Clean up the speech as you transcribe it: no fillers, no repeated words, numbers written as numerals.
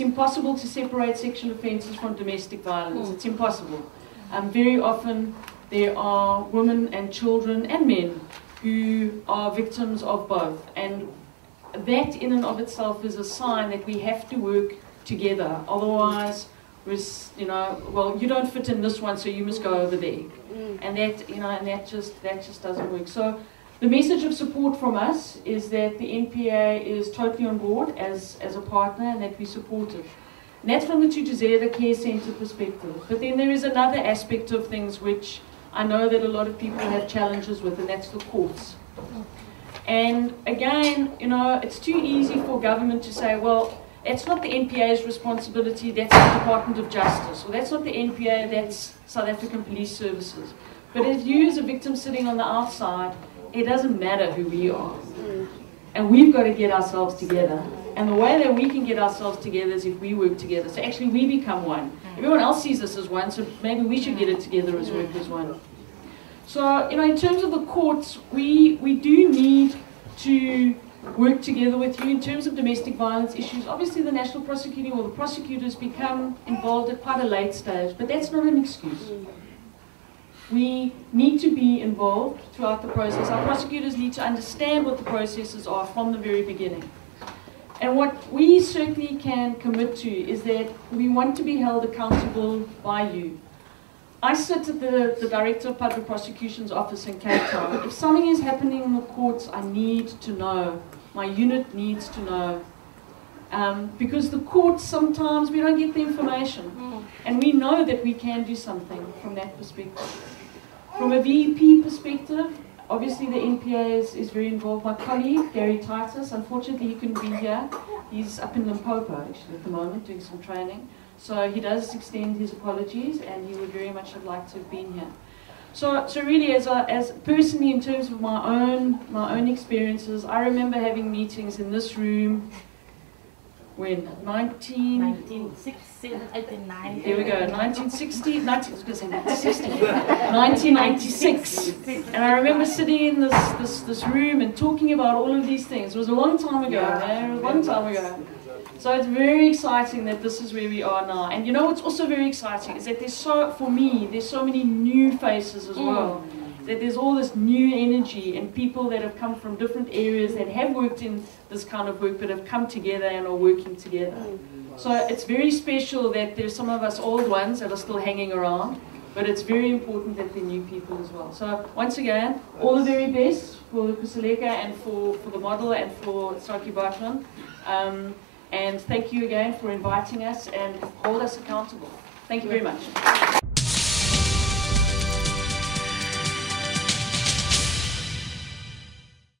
it's impossible to separate sexual offences from domestic violence. It's impossible. Very often there are women and children and men who are victims of both. And that in and of itself is a sign that we have to work together. Otherwise, you know, well, you don't fit in this one, so you must go over there. And that, you know, and that just doesn't work. So the message of support from us is that the NPA is totally on board as a partner, and that we support it. And that's from the Tutuzela Care Centre perspective. But then there is another aspect of things which I know that a lot of people have challenges with, and that's the courts. And again, you know, it's too easy for government to say, well, it's not the NPA's responsibility, that's the Department of Justice, or that's not the NPA, that's South African Police Services. But if you as a victim sitting on the outside, it doesn't matter who we are. And we've got to get ourselves together. And the way that we can get ourselves together is if we work together. So actually we become one. Everyone else sees us as one, so maybe we should get it together as work as one. So, you know, in terms of the courts, we do need to work together with you in terms of domestic violence issues. Obviously the national prosecuting or the prosecutors become involved at quite a late stage, but that's not an excuse. We need to be involved throughout the process. Our prosecutors need to understand what the processes are from the very beginning. And what we certainly can commit to is that we want to be held accountable by you. I sit at the Director of Public Prosecution's office in Cape Town. If something is happening in the courts, I need to know. My unit needs to know. Because the courts, sometimes we don't get the information. And we know that we can do something from that perspective. From a VEP perspective, obviously the NPA is very involved. My colleague, Gary Titus, unfortunately he couldn't be here. He's up in Limpopo actually at the moment doing some training. So he does extend his apologies, and he would very much have liked to have been here. So really, as personally, in terms of my own experiences, I remember having meetings in this room when 1960, 89. Here we go, 1986. And I remember sitting in this room and talking about all of these things. It was a long time ago, man. It was a long time ago. So it's very exciting that this is where we are now. And you know what's also very exciting is that for me, there's so many new faces as well. That there's all this new energy and people that have come from different areas that have worked in this kind of work but have come together and are working together. So it's very special that there's some of us old ones that are still hanging around, but it's very important that there are new people as well. So once again, all the very best for the Kusaleka and for the model and for Saki Bartman. And thank you again for inviting us and hold us accountable. Thank you very much.